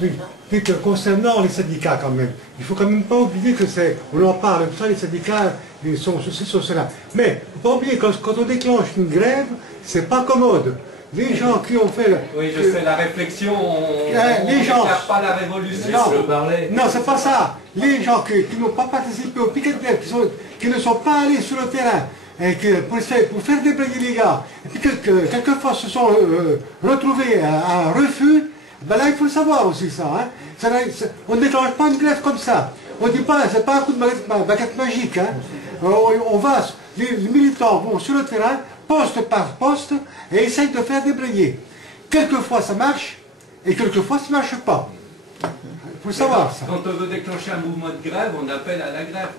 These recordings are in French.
Oui, concernant les syndicats quand même, il ne faut quand même pas oublier que c'est, on en parle, tout ça, les syndicats, ils sont ceci, sont cela. Mais il ne faut pas oublier que quand on déclenche une grève, c'est pas commode. Les gens qui ont fait... Oui, je sais, la réflexion, on les gens, ne pas la révolution. Non, c'est pas ça. Les gens qui n'ont pas participé au picket grève, qui ne sont pas allés sur le terrain, et que pour faire débrayer les gars, et puis que quelquefois se sont retrouvés à un refus, ben là il faut le savoir aussi ça. Hein. On ne déclenche pas une grève comme ça. On ne dit pas, c'est pas un coup de baguette magique. Hein. Les militants vont sur le terrain, poste par poste, et essayent de faire débrayer. Quelquefois ça marche, et quelquefois ça ne marche pas. Il faut le savoir ça. Quand on veut déclencher un mouvement de grève, on appelle à la grève.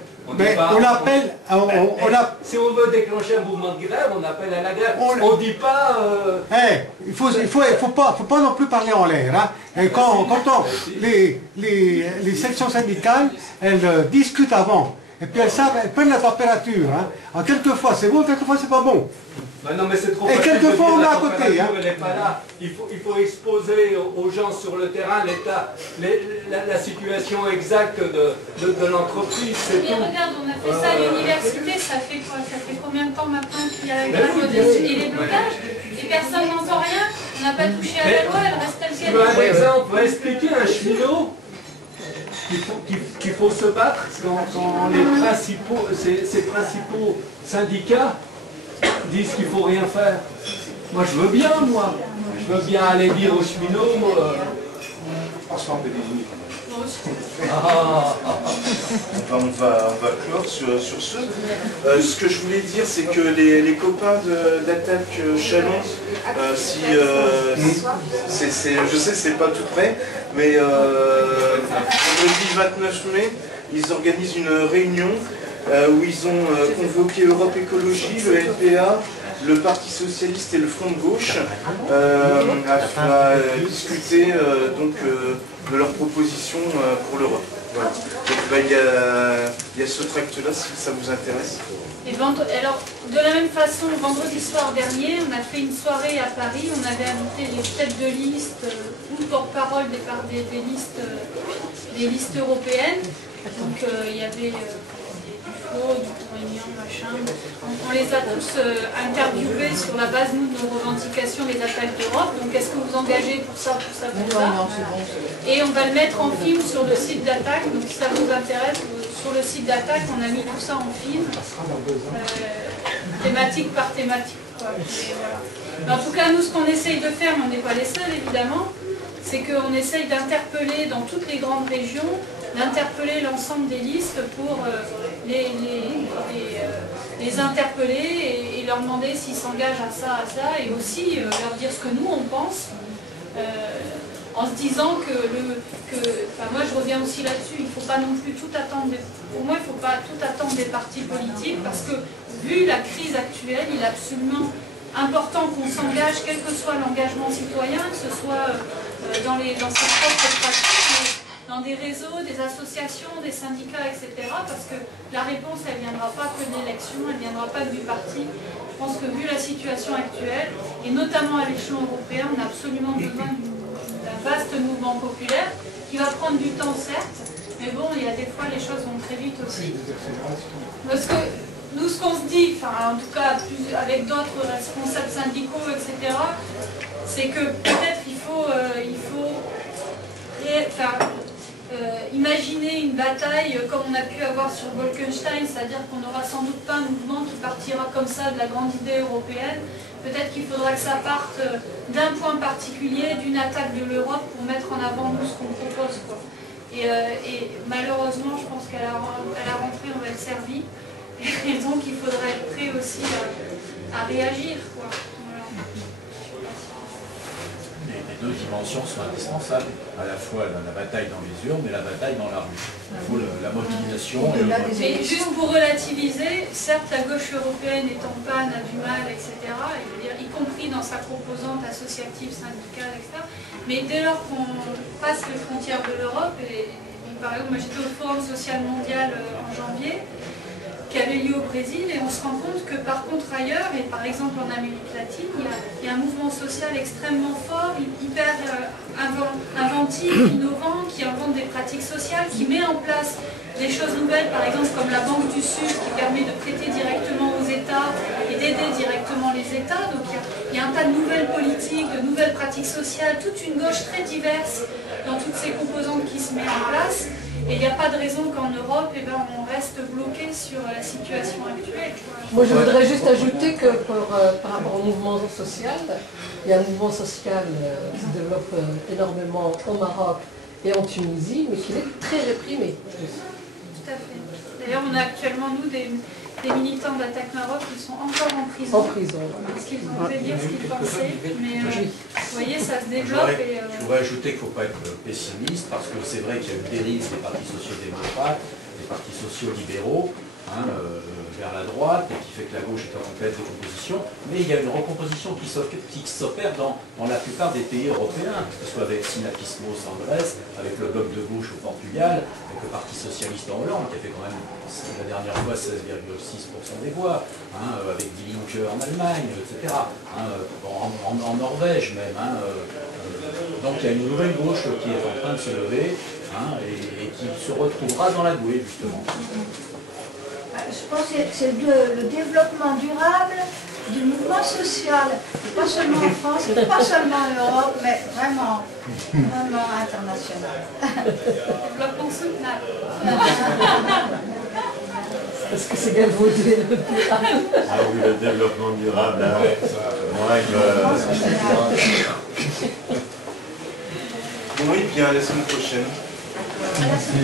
Si on veut déclencher un mouvement de grève, on appelle à la grève. On ne dit pas... Il faut pas non plus parler en l'air. Hein. Et quand les sections syndicales, elles discutent avant. Et puis elles prennent la température. Hein. Alors, quelquefois c'est bon, quelquefois c'est pas bon. Ben non, mais c'est trop et quelquefois on est à côté. Hein. Elle n'est pas là. Il faut exposer aux gens sur le terrain l'état, la situation exacte de l'entreprise. Mais regarde, on a fait ça à l'université, ça fait quoi? Ça fait combien de temps maintenant qu'il y a les blocages? Et personne n'entend rien, on n'a pas touché à la loi, elle reste telle qu'elle est. Par exemple, on va expliquer à un cheminot qu'il faut se battre quand ces principaux syndicats disent qu'il ne faut rien faire. Moi je veux bien, moi. Je veux bien aller dire aux cheminots... Franchement, on peut désigner quand même. On va clore sur ce. Ce que je voulais dire, c'est que les copains d'Attaque Chalon, je sais c'est pas tout près, mais vendredi 29 mai, ils organisent une réunion où ils ont convoqué Europe Écologie, le LPA, le Parti Socialiste et le Front de Gauche à discuter de leurs propositions pour l'Europe. Voilà. Donc il y a ce tract-là si ça vous intéresse. Et alors, de la même façon, vendredi soir dernier, on a fait une soirée à Paris, on avait invité les têtes de liste ou porte-parole des listes européennes. Donc il y avait du Réunion, machin. On les a tous interviewés sur la base de nos revendications des attaques d'Europe. Donc est-ce que vous engagez pour ça, pour ça, pour ça? Et on va le mettre en film sur le site d'Attaque. Donc si ça vous intéresse, sur le site d'Attaque, on a mis tout ça en film, thématique par thématique. Quoi. Voilà. Mais en tout cas, nous, ce qu'on essaye de faire, mais on n'est pas les seuls évidemment, c'est qu'on essaye d'interpeller dans toutes les grandes régions, d'interpeller l'ensemble des listes pour les interpeller et leur demander s'ils s'engagent à ça, et aussi leur dire ce que nous on pense, en se disant moi je reviens aussi là-dessus, il ne faut pas non plus tout attendre, pour moi il ne faut pas tout attendre des partis politiques, parce que vu la crise actuelle, il est absolument important qu'on s'engage, quel que soit l'engagement citoyen, que ce soit dans ses propres pratiques, dans des réseaux, des associations, des syndicats, etc. Parce que la réponse, elle ne viendra pas que de l'élection, elle ne viendra pas que du parti. Je pense que vu la situation actuelle, et notamment à l'échelon européen, on a absolument besoin d'un vaste mouvement populaire qui va prendre du temps, certes, mais bon, il y a des fois, les choses vont très vite aussi. Parce que nous, ce qu'on se dit, enfin, en tout cas, avec d'autres responsables syndicaux, etc., c'est que peut-être il faut imaginer une bataille comme on a pu avoir sur Bolkenstein, c'est-à-dire qu'on n'aura sans doute pas un mouvement qui partira comme ça de la grande idée européenne. Peut-être qu'il faudra que ça parte d'un point particulier, d'une attaque de l'Europe pour mettre en avant nous ce qu'on propose, quoi. Et malheureusement, je pense qu'à la rentrée, on va être servi. Et donc, il faudra être prêt aussi à réagir, quoi. Les deux dimensions sont indispensables, à la fois la bataille dans les urnes et la bataille dans la rue. Il faut la mobilisation et le vote. Mais juste pour relativiser, certes la gauche européenne est en panne, a du mal, etc., y compris dans sa composante associative, syndicale, etc., mais dès lors qu'on passe les frontières de l'Europe, et par exemple moi j'étais au Forum social mondial en janvier, qui avait lieu au Brésil, et on se rend compte que par contre ailleurs, et par exemple en Amérique latine, il y a un mouvement social extrêmement fort, hyper inventif, innovant, qui invente des pratiques sociales, qui met en place des choses nouvelles, par exemple comme la Banque du Sud, qui permet de prêter directement aux États et d'aider directement les États. Donc il y a un tas de nouvelles politiques, de nouvelles pratiques sociales, toute une gauche très diverse dans toutes ces composantes qui se met en place. Et il n'y a pas de raison qu'en Europe, on reste bloqué sur la situation actuelle. Moi, je voudrais juste ajouter que par rapport au mouvement social, il y a un mouvement social qui se développe énormément au Maroc et en Tunisie, mais qui est très réprimé. Tout à fait. D'ailleurs, on a actuellement, nous, des militants d'Attaque Maroc qui sont encore en prison. En prison. Parce qu'ils ont osé dire ce qu'ils pensaient. Mais vous voyez, ça se développe. Je voudrais ajouter qu'il ne faut pas être pessimiste, parce que c'est vrai qu'il y a une dérive des partis sociaux-démocrates, des partis sociaux-libéraux, vers la droite, et qui fait que la gauche est en complète décomposition. Mais il y a une recomposition qui s'opère dans la plupart des pays européens, que ce soit avec Synakismos en Grèce, avec le bloc de gauche au Portugal, avec le Parti socialiste en Hollande, qui a fait quand même la dernière fois 16,6% des voix, avec Die Linke en Allemagne, etc. En Norvège même. Donc il y a une nouvelle gauche qui est en train de se lever et qui se retrouvera dans la bouée, justement. Je pense que c'est le développement durable du mouvement social, pas seulement en France, pas seulement en Europe, mais vraiment, vraiment international. Développement soutenable. Parce que c'est galvaudé le durable. Ah oui, le développement durable. Oui, bien, à la semaine prochaine. Merci.